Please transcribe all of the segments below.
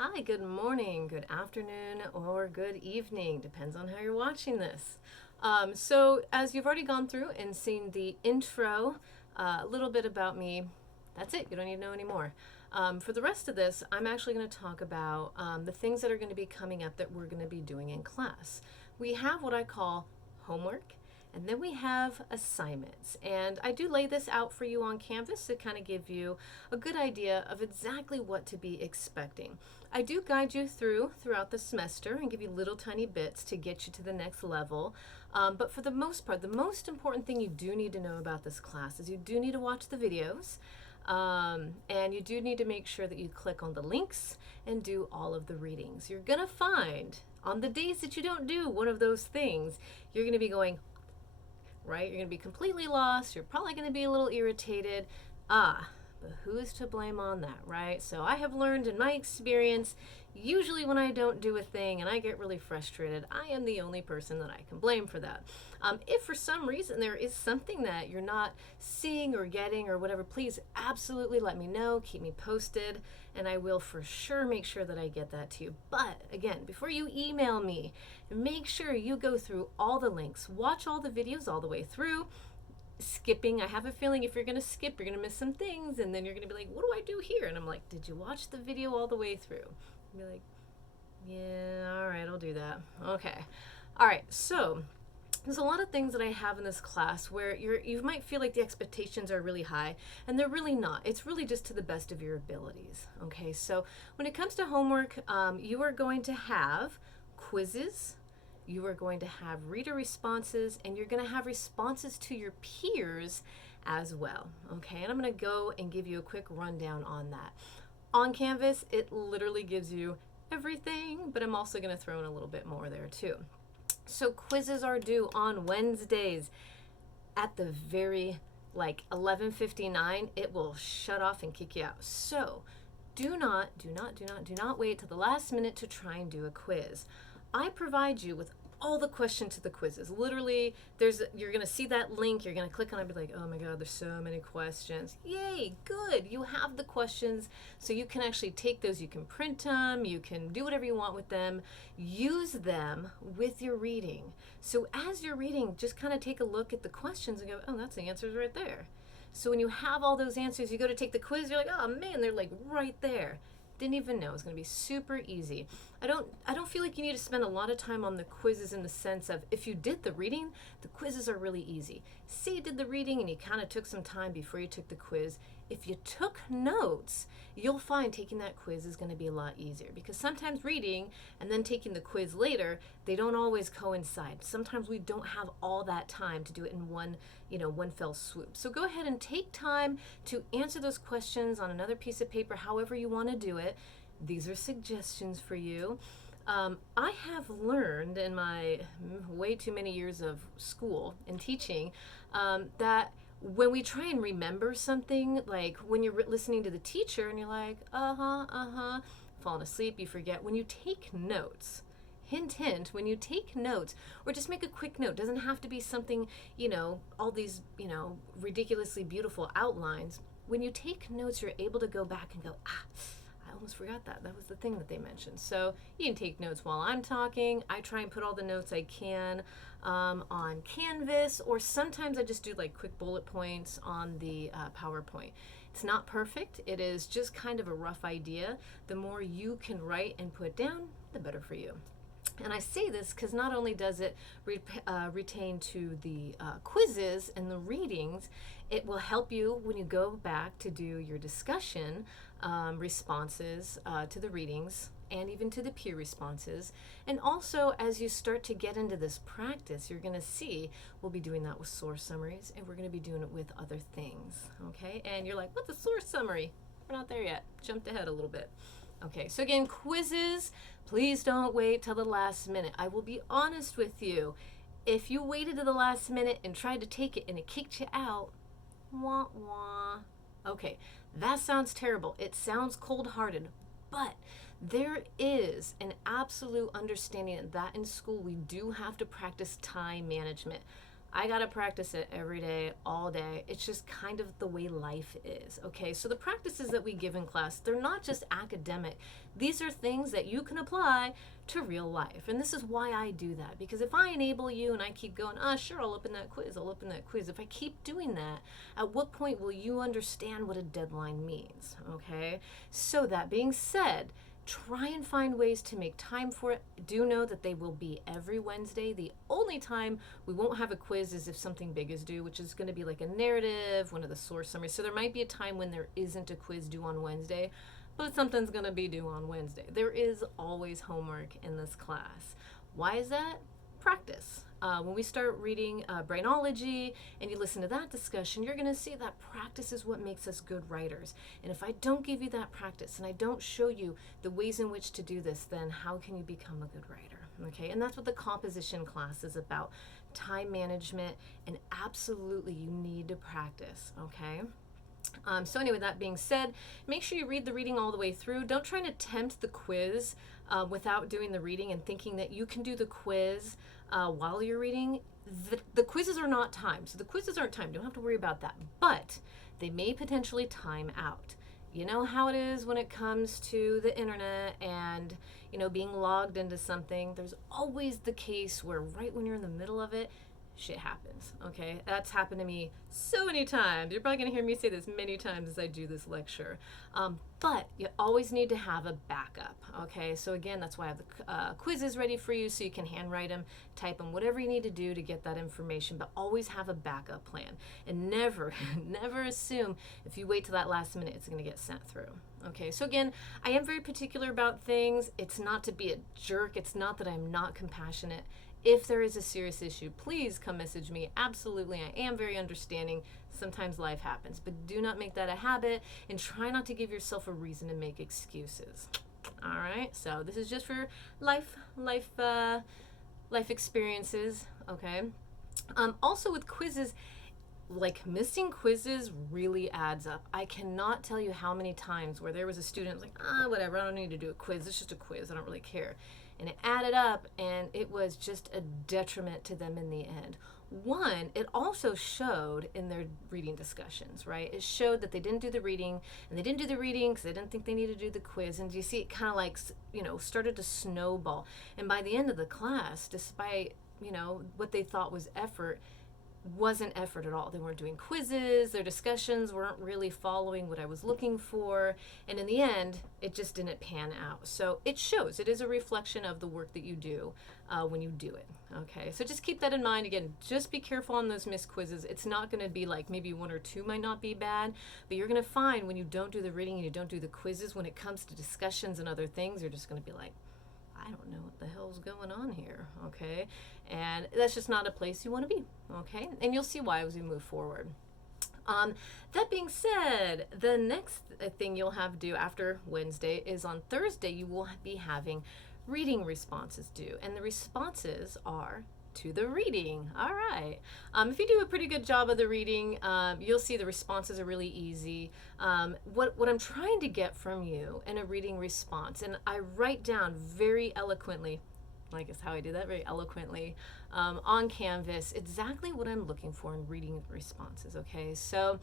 Hi, good morning, good afternoon, or good evening. Depends on how you're watching this. So, as you've already gone through and seen the intro, a little bit about me, that's it. You don't need to know anymore. For the rest of this, I'm actually going to talk about the things that are going to be coming up that we're going to be doing in class. We have what I call homework. And then we have assignments. And I do lay this out for you on Canvas to kind of give you a good idea of exactly what to be expecting. I do guide you throughout the semester and give you little tiny bits to get you to the next level. But for the most part, the most important thing you do need to know about this class is you do need to watch the videos. And you do need to make sure that you click on the links and do all of the readings. You're going to find on the days that you don't do one of those things, you're going to be going, right? You're going to be completely lost. You're probably going to be a little irritated. But who's to blame on that, right? So I have learned in my experience, usually when I don't do a thing and I get really frustrated, I am the only person that I can blame for that. If for some reason there is something that you're not seeing or getting or whatever, please absolutely let me know. Keep me posted, and I will for sure make sure that I get that to you. But again, before you email me, make sure you go through all the links, watch all the videos all the way through. Skipping, I have a feeling if you're going to skip, you're going to miss some things, and then you're going to be like, what do I do here? And I'm like, did you watch the video all the way through? And be like, yeah, all right, I'll do that. Okay. All right, so there's a lot of things that I have in this class where you might feel like the expectations are really high, and they're really not. It's really just to the best of your abilities. Okay, so when it comes to homework, you are going to have quizzes, you are going to have reader responses, and you're going to have responses to your peers as well. Okay, and I'm going to go and give you a quick rundown on that. On Canvas, it literally gives you everything, but I'm also going to throw in a little bit more there too. So quizzes are due on Wednesdays at the very 11:59. It will shut off and kick you out. So do not wait till the last minute to try and do a quiz. I provide you with all the questions to the quizzes. Literally, you're going to see that link. You're going to click on it and be like, oh my God, there's so many questions. Yay, good. You have the questions, so you can actually take those. You can print them. You can do whatever you want with them. Use them with your reading. So as you're reading, just kind of take a look at the questions and go, oh, that's the answers right there. So when you have all those answers, you go to take the quiz, you're like, oh man, they're like right there. Didn't even know. It's going to be super easy. I don't feel like you need to spend a lot of time on the quizzes in the sense of if you did the reading, the quizzes are really easy. Say you did the reading and you kind of took some time before you took the quiz. If you took notes, you'll find taking that quiz is going to be a lot easier, because sometimes reading and then taking the quiz later, they don't always coincide. Sometimes we don't have all that time to do it in one fell swoop. So go ahead and take time to answer those questions on another piece of paper, however you want to do it. These are suggestions for you. I have learned in my way too many years of school and teaching that when we try and remember something, like when you're listening to the teacher and you're like, falling asleep, you forget. When you take notes, hint, hint, when you take notes, or just make a quick note, doesn't have to be something, all these, ridiculously beautiful outlines. When you take notes, you're able to go back and go, I almost forgot that. That was the thing that they mentioned. So you can take notes while I'm talking. I try and put all the notes I can on Canvas, or sometimes I just do like quick bullet points on the PowerPoint. It's not perfect. It is just kind of a rough idea. The more you can write and put down, the better for you. And I say this because not only does it retain to the quizzes and the readings, it will help you when you go back to do your discussion responses to the readings and even to the peer responses. And also, as you start to get into this practice, you're going to see we'll be doing that with source summaries, and we're going to be doing it with other things. Okay? And you're like, what's a source summary? We're not there yet. Jumped ahead a little bit. Okay, so again, quizzes, please don't wait till the last minute. I will be honest with you. If you waited to the last minute and tried to take it and it kicked you out, wah wah. Okay, that sounds terrible. It sounds cold-hearted, but there is an absolute understanding that in school we do have to practice time management. I got to practice it every day, all day. It's just kind of the way life is, okay? So the practices that we give in class, they're not just academic. These are things that you can apply to real life. And this is why I do that. Because if I enable you and I keep going, sure, I'll open that quiz, I'll open that quiz. If I keep doing that, at what point will you understand what a deadline means, okay? So that being said, try and find ways to make time for it. Do know that they will be every Wednesday. The only time we won't have a quiz is if something big is due, which is going to be like a narrative, one of the source summaries. So there might be a time when there isn't a quiz due on Wednesday, but something's going to be due on Wednesday. There is always homework in this class. Why is that? Practice. When we start reading Brainology and you listen to that discussion, you're going to see that practice is what makes us good writers. And if I don't give you that practice and I don't show you the ways in which to do this, then how can you become a good writer? Okay, and that's what the composition class is about. Time management, and absolutely you need to practice, okay? So anyway, that being said, make sure you read the reading all the way through. Don't try and attempt the quiz without doing the reading and thinking that you can do the quiz while you're reading. The quizzes are not timed. So the quizzes aren't timed. You don't have to worry about that. But they may potentially time out. You know how it is when it comes to the internet and, being logged into something. There's always the case where right when you're in the middle of it, shit happens, okay? That's happened to me so many times. You're probably gonna hear me say this many times as I do this lecture. But you always need to have a backup, okay? So again, that's why I have the quizzes ready for you so you can handwrite them, type them, whatever you need to do to get that information, but always have a backup plan. And never, never assume if you wait till that last minute, it's gonna get sent through. Okay, so again, I am very particular about things. It's not to be a jerk. It's not that I'm not compassionate. If there is a serious issue, please come message me. Absolutely, I am very understanding. Sometimes life happens, but do not make that a habit and try not to give yourself a reason to make excuses. All right, so this is just for life experiences, okay? Also with quizzes, like missing quizzes really adds up. I cannot tell you how many times where there was a student like, whatever, I don't need to do a quiz. It's just a quiz. I don't really care. And it added up, and it was just a detriment to them in the end. One, it also showed in their reading discussions, right? It showed that they didn't do the reading, and they didn't do the reading because they didn't think they needed to do the quiz. And you see it kind of like, started to snowball. And by the end of the class, despite, what they thought was effort, wasn't effort at all. They weren't doing quizzes, their discussions weren't really following what I was looking for, and in the end, it just didn't pan out. So it shows, it is a reflection of the work that you do when you do it, okay? So just keep that in mind. Again, just be careful on those missed quizzes. It's not gonna be like maybe one or two might not be bad, but you're gonna find when you don't do the reading and you don't do the quizzes, when it comes to discussions and other things, you're just gonna be like, I don't know what the hell's going on here, okay? And that's just not a place you want to be, okay? And you'll see why as we move forward. That being said, the next thing you'll have due after Wednesday is on Thursday, you will be having reading responses due. And the responses are to the reading. All right. If you do a pretty good job of the reading, you'll see the responses are really easy. What I'm trying to get from you in a reading response, and I write down very eloquently, like is how I do that, very eloquently, on Canvas, exactly what I'm looking for in reading responses, okay? So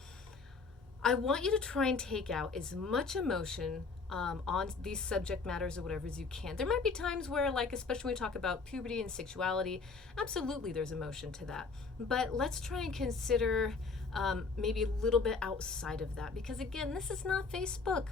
I want you to try and take out as much emotion on these subject matters or whatever as you can. There might be times where, like, especially when we talk about puberty and sexuality, absolutely there's emotion to that. But let's try and consider maybe a little bit outside of that, because again, this is not Facebook.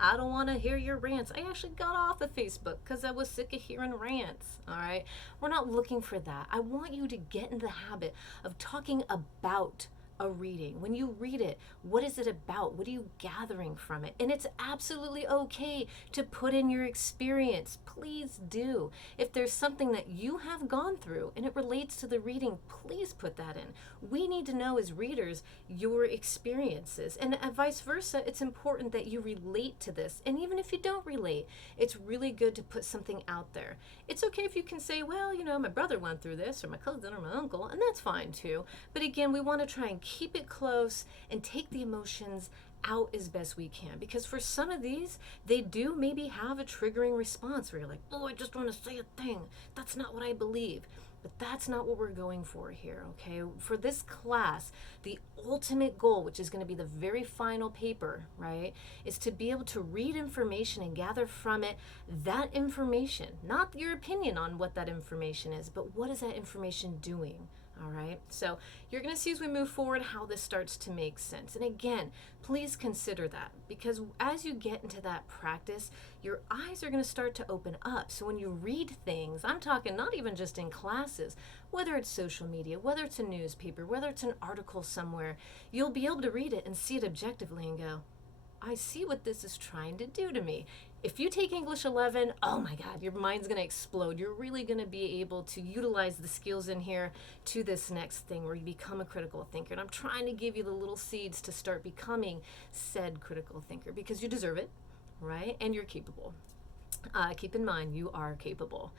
I don't want to hear your rants. I actually got off of Facebook because I was sick of hearing rants, all right? We're not looking for that. I want you to get in the habit of talking about a reading. When you read it, what is it about? What are you gathering from it? And it's absolutely okay to put in your experience. Please do. If there's something that you have gone through and it relates to the reading, please put that in. We need to know as readers your experiences, and vice versa. It's important that you relate to this. And even if you don't relate, it's really good to put something out there. It's okay if you can say, well, my brother went through this, or my cousin or my uncle, and that's fine too. But again, we want to try and keep it close and take the emotions out as best we can, because for some of these, they do maybe have a triggering response where you're like, oh, I just want to say a thing. That's not what I believe. But that's not what we're going for here, okay? For this class, the ultimate goal, which is going to be the very final paper, right, is to be able to read information and gather from it that information, not your opinion on what that information is, but what is that information doing? All right, so you're going to see as we move forward how this starts to make sense. And again, please consider that, because as you get into that practice, your eyes are going to start to open up. So when you read things, I'm talking not even just in classes, whether it's social media, whether it's a newspaper, whether it's an article somewhere, you'll be able to read it and see it objectively and go, I see what this is trying to do to me. If you take English 11, oh my God, your mind's going to explode. You're really going to be able to utilize the skills in here to this next thing where you become a critical thinker. And I'm trying to give you the little seeds to start becoming said critical thinker, because you deserve it, right? And you're capable. Keep in mind, you are capable.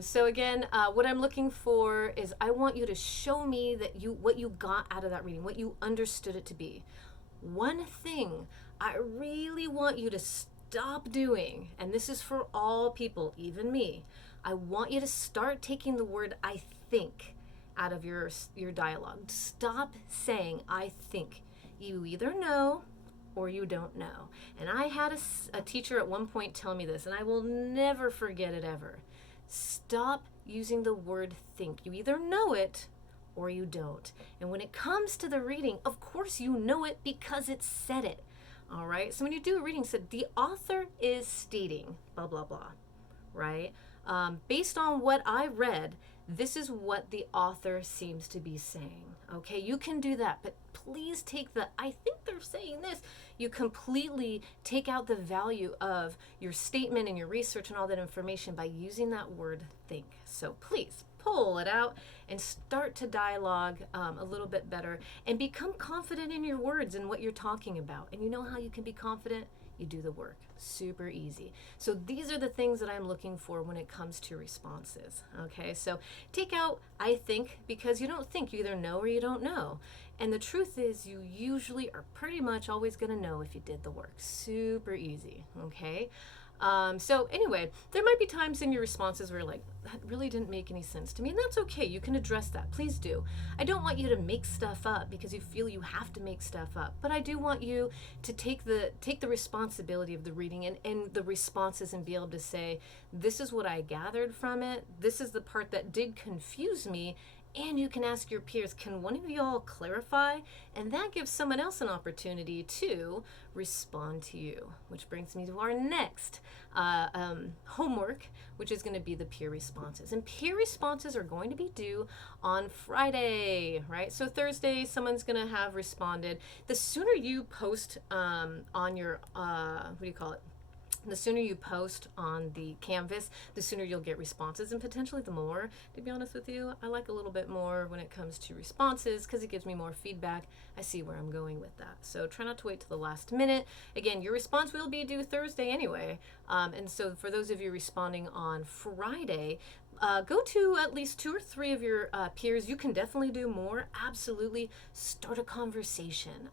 So again, what I'm looking for is I want you to show me that what you got out of that reading, what you understood it to be. One thing I really want you to stop doing, and this is for all people, even me, I want you to start taking the word I think out of your dialogue. Stop saying I think. You either know or you don't know. And I had a teacher at one point tell me this, and I will never forget it ever. Stop using the word think. You either know it or you don't. And when it comes to the reading, of course you know it because it said it. All right. So when you do a reading, said the author is stating blah, blah, blah, right? Based on what I read, this is what the author seems to be saying. Okay. You can do that, but please take the, I think they're saying this. You completely take out the value of your statement and your research and all that information by using that word think. So please pull it out and start to dialogue a little bit better and become confident in your words and what you're talking about. And you know how you can be confident? You do the work. Super easy. So these are the things that I'm looking for when it comes to responses. Okay, so take out I think, because you don't think, you either know or you don't know. And the truth is you usually are pretty much always going to know if you did the work. Super easy. Okay. So anyway, there might be times in your responses where you're like, that really didn't make any sense to me, and that's okay. You can address that. Please do. I don't want you to make stuff up because you feel you have to make stuff up, but I do want you to take the responsibility of the reading and the responses and be able to say, this is what I gathered from it. This is the part that did confuse me. And you can ask your peers, can one of you all clarify? And that gives someone else an opportunity to respond to you, which brings me to our next homework, which is going to be the peer responses. And peer responses are going to be due on Friday, right? So Thursday, someone's going to have responded. The sooner you post on your, what do you call it? The sooner you post on the Canvas, the sooner you'll get responses, and potentially the more. To be honest with you, I like a little bit more when it comes to responses because it gives me more feedback. I see where I'm going with that. So try not to wait till the last minute. Again, your response will be due Thursday anyway. And so for those of you responding on Friday, go to at least 2 or 3 of your peers. You can definitely do more. Absolutely. Start a conversation.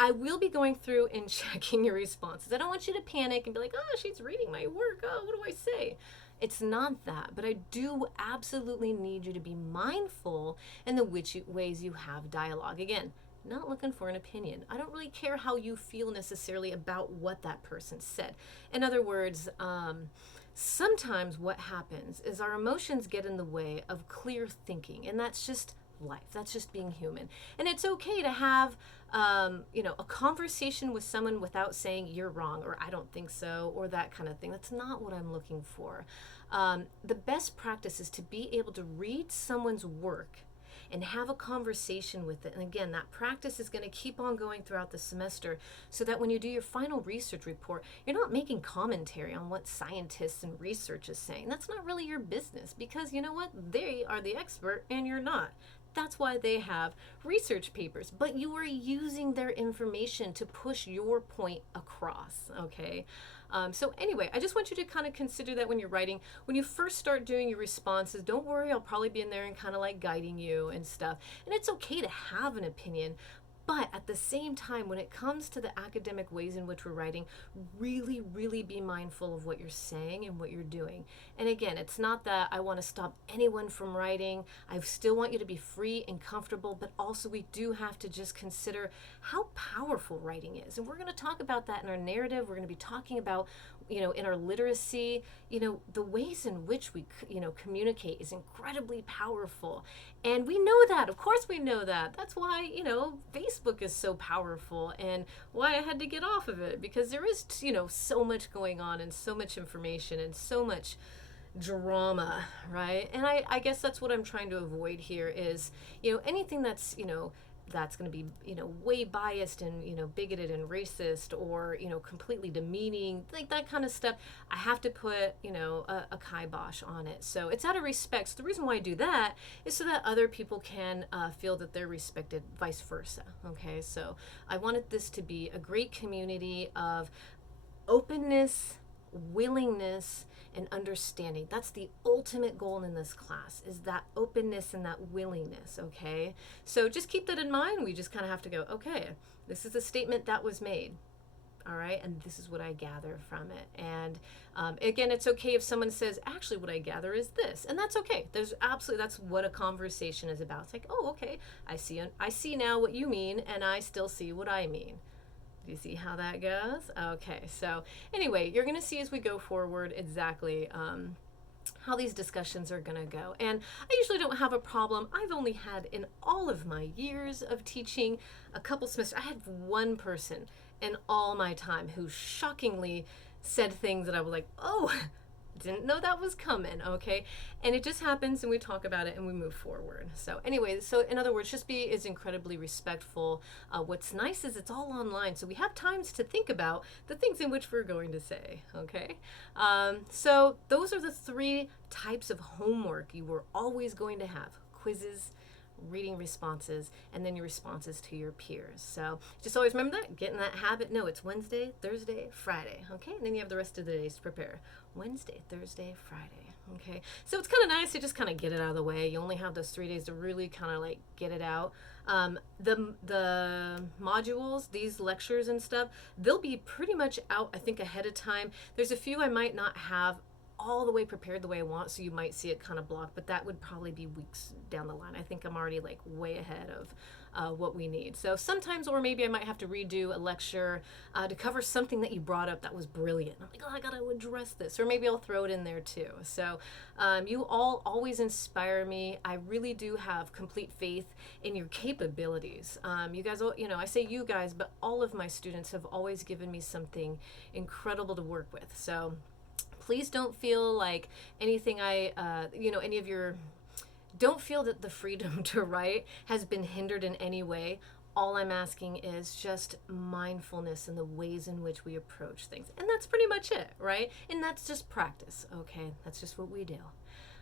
I will be going through and checking your responses. I don't want you to panic and be like, oh, she's reading my work. Oh, what do I say? It's not that, but I do absolutely need you to be mindful in the ways you have dialogue. Again, not looking for an opinion. I don't really care how you feel necessarily about what that person said. In other words, sometimes what happens is our emotions get in the way of clear thinking, and that's just life. That's just being human. And it's okay to have a conversation with someone without saying you're wrong or I don't think so or that kind of thing. That's not what I'm looking for. The best practice is to be able to read someone's work and have a conversation with it. And again, that practice is going to keep on going throughout the semester so that when you do your final research report, you're not making commentary on what scientists and research is saying. That's not really your business because you know what? They are the expert and you're not. That's why they have research papers, but you are using their information to push your point across, okay? So anyway, I just want you to kind of consider that when you're writing. When you first start doing your responses, don't worry, I'll probably be in there and kind of like guiding you and stuff. And it's okay to have an opinion, But at the same time, when it comes to the academic ways in which we're writing, really, really be mindful of what you're saying and what you're doing. And again, it's not that I want to stop anyone from writing. I still want you to be free and comfortable, but also we do have to just consider how powerful writing is. And we're going to talk about that in our narrative. We're going to be talking about, in our literacy, the ways in which we, communicate is incredibly powerful. And we know that. Of course we know that. That's why, Facebook is so powerful and why I had to get off of it, because there is, so much going on and so much information and so much drama, right? And I guess that's what I'm trying to avoid here is, anything that's, that's going to be, way biased and, bigoted and racist or, completely demeaning, like that kind of stuff. I have to put, a kibosh on it. So it's out of respect. So the reason why I do that is so that other people can feel that they're respected, vice versa. Okay. So I wanted this to be a great community of openness, willingness, and understanding. That's the ultimate goal in this class, is that openness and that willingness, okay? So just keep that in mind. We just kind of have to go, okay, this is a statement that was made, all right? And this is what I gather from it. And again, it's okay if someone says, actually, what I gather is this. And that's okay. That's what a conversation is about. It's like, oh, okay, I see now what you mean, and I still see what I mean. You see how that goes? Okay, so anyway, you're going to see as we go forward exactly how these discussions are going to go. And I usually don't have a problem. I've only had, in all of my years of teaching, a couple semesters, I had one person in all my time who shockingly said things that I was like, oh, didn't know that was coming, okay? And it just happens, and we talk about it and we move forward. So anyway, so in other words, just is incredibly respectful. What's nice is it's all online, so we have times to think about the things in which we're going to say, okay? So those are the 3 types of homework you were always going to have: quizzes, reading responses, and then your responses to your peers. So just always remember that, get in that habit. No, it's Wednesday, Thursday, Friday, okay? And then you have the rest of the days to prepare. Wednesday, Thursday, Friday, okay? So it's kind of nice to just kind of get it out of the way. You only have those 3 days to really kind of like get it out. The modules, these lectures and stuff, they'll be pretty much out, I think, ahead of time. There's a few I might not have all the way prepared the way I want, so you might see it kind of blocked, but that would probably be weeks down the line. I think I'm already like way ahead of what we need. So sometimes, or maybe I might have to redo a lecture to cover something that you brought up that was brilliant. I'm like, oh, I gotta address this, or maybe I'll throw it in there too. So you all always inspire me. I really do have complete faith in your capabilities. You guys, I say you guys, but all of my students have always given me something incredible to work with. So please don't feel like anything don't feel that the freedom to write has been hindered in any way. All I'm asking is just mindfulness in the ways in which we approach things. And that's pretty much it, right? And that's just practice, okay? That's just what we do.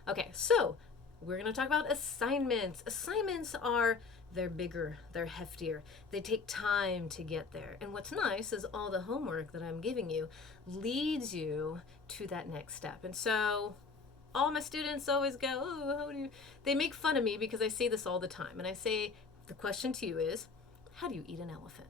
Okay, so we're going to talk about assignments. Assignments they're bigger, they're heftier, they take time to get there. And what's nice is all the homework that I'm giving you leads you to that next step. And so all my students always go, oh, how do you, they make fun of me because I say this all the time. And I say, the question to you is, how do you eat an elephant?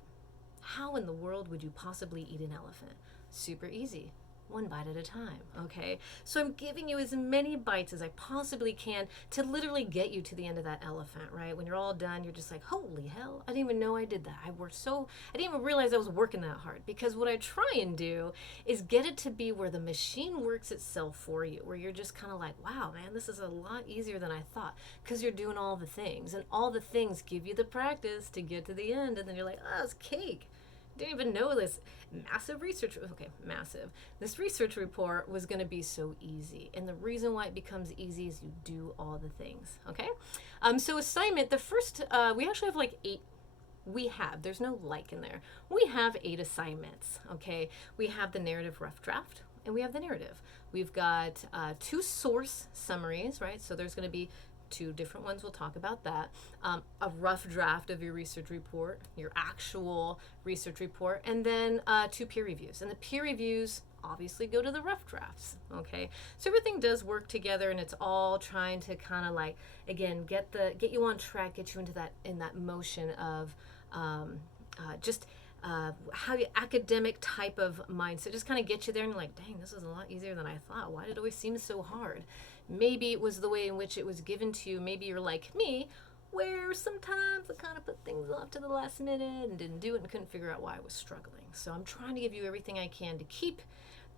How in the world would you possibly eat an elephant? Super easy. 1 bite at a time, okay? So I'm giving you as many bites as I possibly can to literally get you to the end of that elephant, right? When you're all done, you're just like, holy hell, I didn't even know I did that. I didn't even realize I was working that hard, because what I try and do is get it to be where the machine works itself for you, where you're just kind of like, wow, man, this is a lot easier than I thought, because you're doing all the things, and all the things give you the practice to get to the end, and then you're like, oh, it's cake. Didn't even know this this research report was going to be so easy. And the reason why it becomes easy is you do all the things, okay? So assignment, the first, we actually have like 8. There's no like in there. We have 8 assignments, okay? We have the narrative rough draft, and we have the narrative. We've got 2 source summaries, right? So there's going to be 2 different ones. We'll talk about that. A rough draft of your research report, your actual research report, and then 2 peer reviews. And the peer reviews obviously go to the rough drafts, okay? So everything does work together, and it's all trying to kind of like, again, get you on track, get you into that motion of just how you academic type of mindset just kind of get you there and you're like, dang, this is a lot easier than I thought. Why did it always seem so hard? Maybe it was the way in which it was given to you. Maybe you're like me, where sometimes I kind of put things off to the last minute and didn't do it and couldn't figure out why I was struggling. So I'm trying to give you everything I can to keep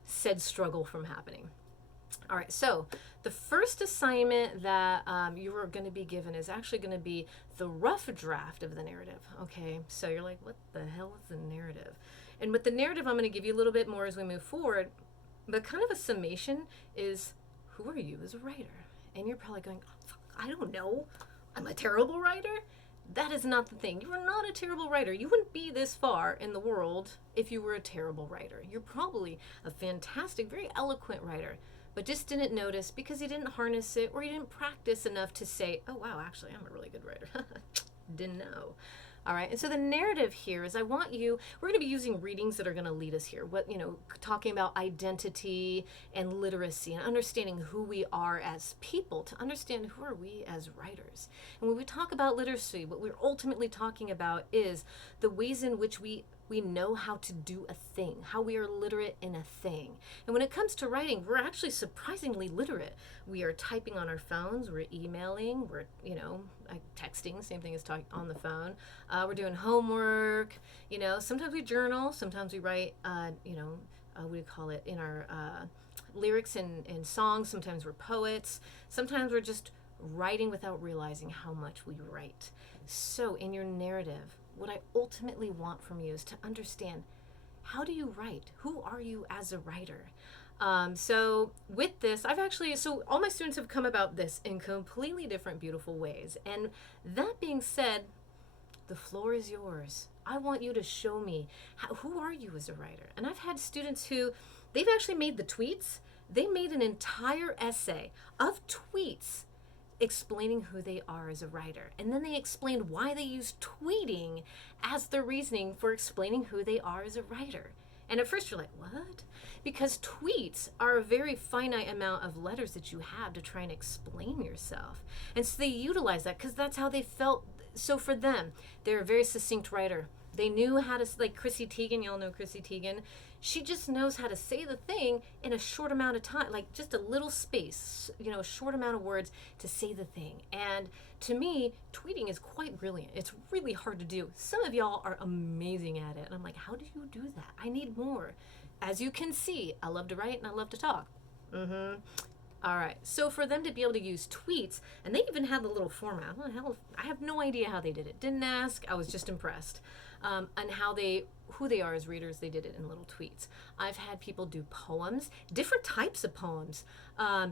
said struggle from happening. All right, so the first assignment that you are going to be given is actually going to be the rough draft of the narrative. Okay, so you're like, what the hell is the narrative? And with the narrative, I'm going to give you a little bit more as we move forward, but kind of a summation is, who are you as a writer? And you're probably going, oh, I don't know. I'm a terrible writer? That is not the thing. You are not a terrible writer. You wouldn't be this far in the world if you were a terrible writer. You're probably a fantastic, very eloquent writer, but just didn't notice because you didn't harness it or you didn't practice enough to say, oh, wow, actually, I'm a really good writer. Didn't know. All right, and so the narrative here is we're going to be using readings that are going to lead us here. Talking about identity and literacy and understanding who we are as people, to understand who are we as writers. And when we talk about literacy, what we're ultimately talking about is the ways in which we know how to do a thing, how we are literate in a thing. And when it comes to writing, we're actually surprisingly literate. We are typing on our phones, we're emailing, we're, texting, same thing as talking on the phone. We're doing homework, sometimes we journal, sometimes we write, what do you call it, in our lyrics and songs. Sometimes we're poets. Sometimes we're just writing without realizing how much we write. So in your narrative, what I ultimately want from you is to understand, how do you write? Who are you as a writer? So with this, all my students have come about this in completely different, beautiful ways. And that being said, the floor is yours. I want you to show me, who are you as a writer? And I've had students who, they've actually made the tweets. They made an entire essay of tweets explaining who they are as a writer. And then they explained why they use tweeting as their reasoning for explaining who they are as a writer. And at first you're like, what? Because tweets are a very finite amount of letters that you have to try and explain yourself. And so they utilize that because that's how they felt. So for them, they're a very succinct writer. They knew how to, like Chrissy Teigen, y'all know Chrissy Teigen. She just knows how to say the thing in a short amount of time, like just a little space, a short amount of words to say the thing. And to me, tweeting is quite brilliant. It's really hard to do. Some of y'all are amazing at it. And I'm like, how do you do that? I need more. As you can see, I love to write and I love to talk. All right, so for them to be able to use tweets, and they even had the little format. I have no idea how they did it. Didn't ask. I was just impressed. And who they are as readers, they did it in little tweets. I've had people do poems, different types of poems,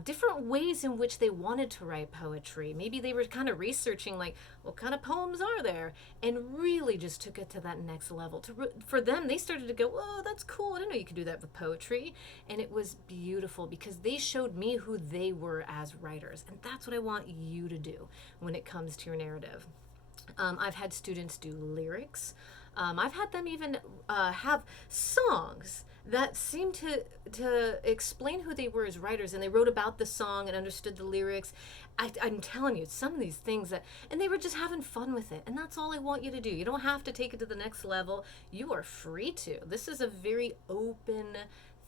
different ways in which they wanted to write poetry. Maybe they were kind of researching, like, what kind of poems are there? And really just took it to that next level. For them, they started to go, whoa, that's cool. I didn't know you could do that with poetry. And it was beautiful because they showed me who they were as writers. And that's what I want you to do when it comes to your narrative. I've had students do lyrics. I've had them even have songs that seemed to explain who they were as writers, and they wrote about the song and understood the lyrics. I'm telling you, some of these things and they were just having fun with it, and that's all I want you to do. You don't have to take it to the next level. You are free to. This is a very open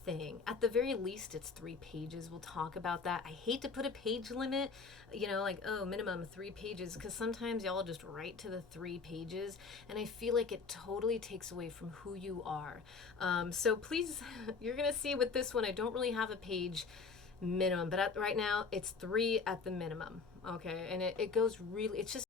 thing. At the very least, it's 3 pages. We'll talk about that. I hate to put a page limit, minimum 3 pages, because sometimes y'all just write to the 3 pages, and I feel like it totally takes away from who you are. So please, you're going to see with this one, I don't really have a page minimum, but right now it's 3 at the minimum. Okay, and it goes really, it's just